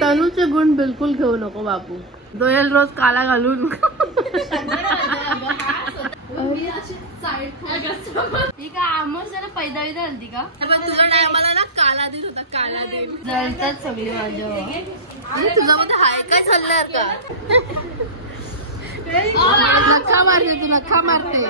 तनूचे गुण बिलकुल घेऊ नको बापू. दोयल रोज काला घालून पैदा विदा हलती का? पण तुझा टायमाला ना काला दिन होता. काला दिन जळतात सगळी माझ्या. तुझा मध्ये हाय काय चालणार का? नक्का मारते तू, नक्का मारते.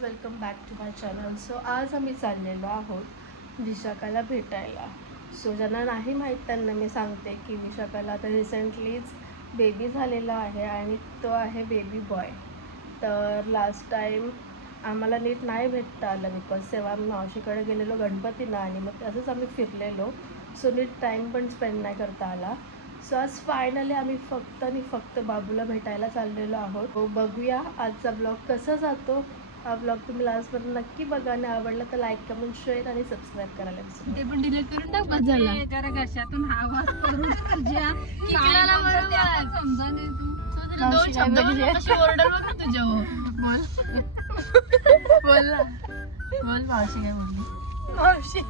Welcome back to my channel. So आज आम्ही चाललेलो आहोत विशाखाला भेटायला. सो ज्यांना नाही माहीत त्यांना मी सांगते की विशाखाला आता रिसेंटलीच बेबी झालेला आहे आणि तो आहे बेबी बॉय. तर लास्ट टाईम आम्हाला नीट नाही भेटता आलं बिकॉज तेव्हा आम्ही मावशीकडे गेलेलो गणपतीला आणि मग असंच आम्ही फिरलेलो. सो नीट टाईम पण स्पेंड नाही करता आला. सो आज फायनली आम्ही फक्त आणि फक्त बाबूला भेटायला चाललेलो आहोत. तो बघूया आजचा ब्लॉग कसा जातो. हा ब्लॉग तुम्ही लास्टपर्यंत नक्की बघा आणि आवडला तर लाईक कमेंट शेअर आणि सबस्क्राईब करायला विसरू नका. ते पण डिलीट करून टाक. बस झाला. जरा घशातून आवाज करून तुझ्या किकलाला बरोबर समजा नाही तू दोन शब्द कशी ऑर्डर बघ तुझ्या. बोल बोल ना बोल. मावशी काय बोलली? मावशी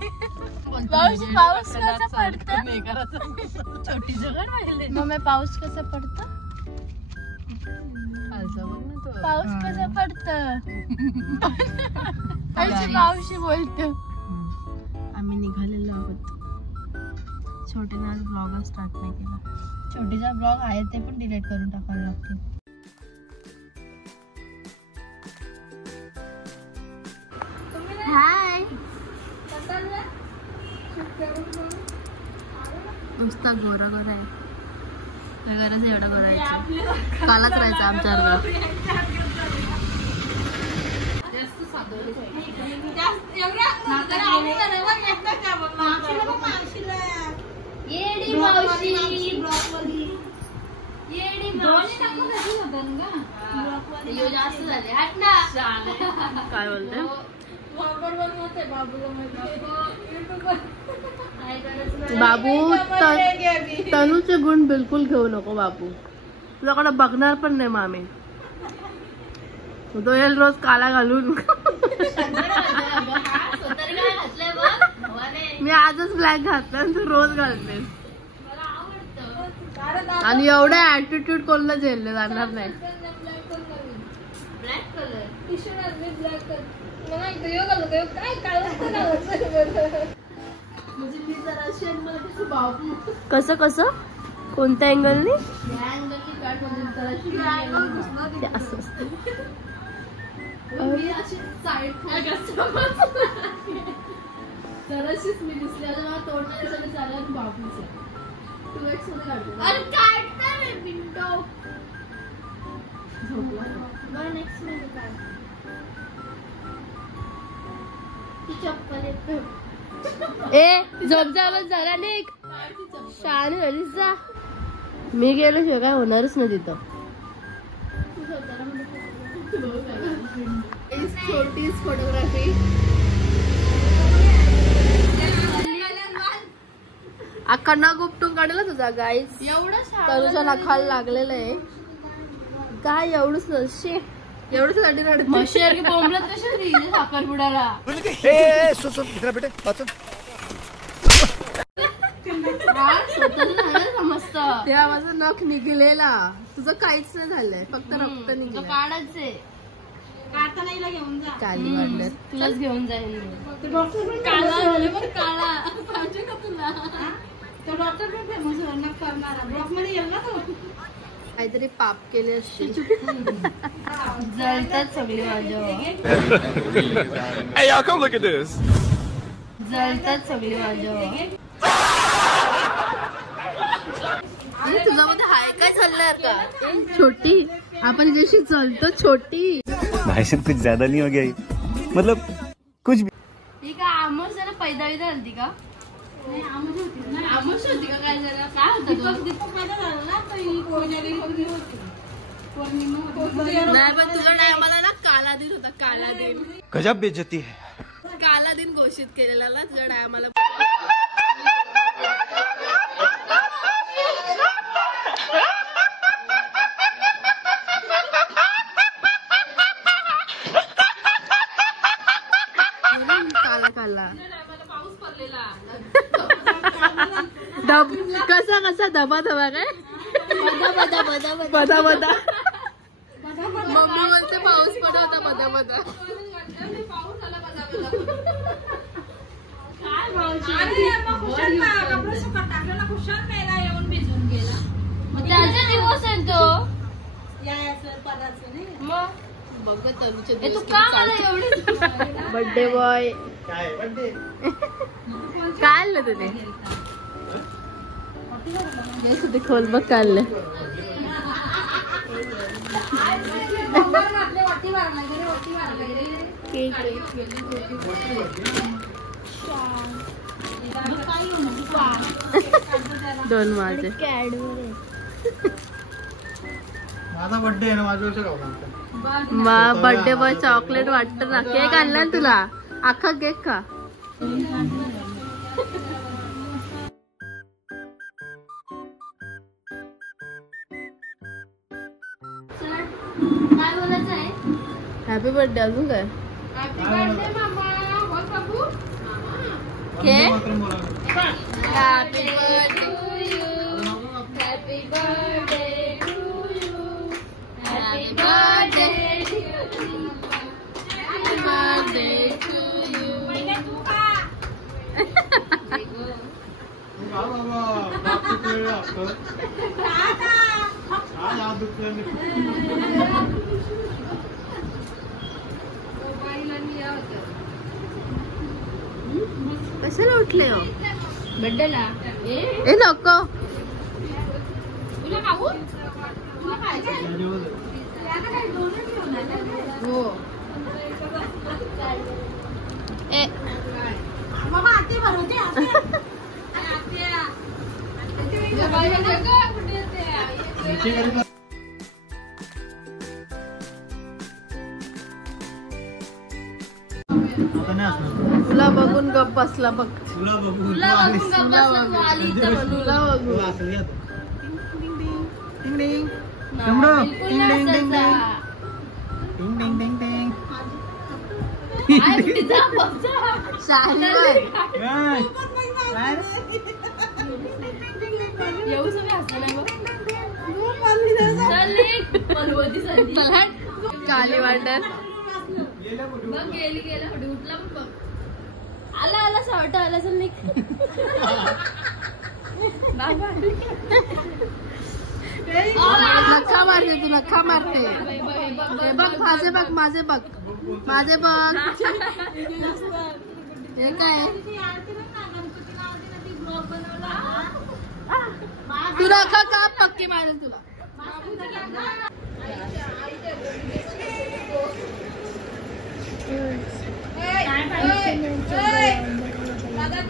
मावशी पाऊस कसा पडतं नाही करायचं. छोटी जगड राहिले मग पाऊस कसा पडतं? पाऊस कसं पडतं? मावशी बोलतो. आम्ही निघालेलो आहोत. छोटीने आज ब्लॉग स्टार्ट नाही केला. छोटीचा ब्लॉग आहे ते पण डिलीट करून टाकावं लागतं. हाय नुसता गोरा गोरा आहे. गरज एवढा करायचं कालाच राहायचं आमच्या काय बोलते बाबू? तनूचे गुण बिलकुल घेऊ नको बापू. तुझ्याकडे बघणार पण नाही मामी. दोयल रोज काला घालून मी आजच ब्लॅक घातला आणि तू रोज घालते. आणि एवढा ऍटिट्यूड कोणाला झेलले जाणार नाही. कसं कसं कोणत्या अँगलनी? असं असतं. जराशीच मी दिसली आता मला तोडण्यासाठी चालला बाबूचं 2x मध्ये काढतो. अरे काढता रे पिंटो. झोपला नेक्स्ट मध्ये काढ. ती चप्पल येते. ए झोप जावं जरा निघ. शाळेत घरीच जा. मी गेल्याशिवाय काय होणारच नाही तिथं. छोटी फोटोग्राफी अख्खा नग उपटून काढला तुझा गाईस. एवढं तरुच्या नखाला लागलेलं आहे काय? एवढंच नशे एवढंच साठी रडत मशीर बोंबलत कशी साखरपुड्याला. मस्त तेव्हापासून नख निघलेला. तुझं काहीच नाही झालंय फक्त रक्त निघलं. काढायचंय काढताना घेऊन जा. काली वाटलं तुलाच घेऊन जाईल. काहीतरी पाप केले असते. जळतात सगळी माझ्या. जळतात सगळी माझ्या. तुझा मध्ये हाय काय चालणार का? छोटी आपण जशी चलतो छोटी. भाई साहब कुछ ज्यादा नहीं हो गया? मतलब कुछ भी. ही का आमोश जरा पैदा विदा झाली का? नाही आमोश होती का काय जरा काय होतं दीपक पैदा झाला ना तर ही नाही पण तुझ्या टायमाला ना काला दिन होता. काला दिन गजब बेइज्जती है. काला दिन घोषित केलेला ना तुझ्या टायमाला. काला पाऊस पडलेला. कसा कसा धबा धबा काय बदा बदा मम्मी बोलते पाऊस पडत होता बदा बदा. बर्थडे बॉय काय आणलं तुझे ते खोल बघ काढलं. दोन माझे माझा बर्थडे आहे ना माझ्या बर्थडे बॉय चॉकलेट वाटत ना. केक आणला तुला अख्खा केक का? काय बोलायचं आहे? Happy birthday. अजून काय? हॅपी बर्थडे मामा. बोल बाबू. Happy birthday to you. Happy birthday to you. Happy birthday to you. Happy birthday to you. पहिले तू खा. कशाला उठले हो बड्डेला? ए नको तुला खाऊ. तुला खायचं हो. ए मामा आते भरवते तुला बघून गप बसला बघ. तुला बघून काली वाटत गेली गेला उठला बघ. आला आला सावटा आला चल निघ. नक्का मारते तू नक्का मारते. हे बघ माझे बघ माझे बघ माझे बघ. हे काय तू नका का पक्के मारेल तुला. दादा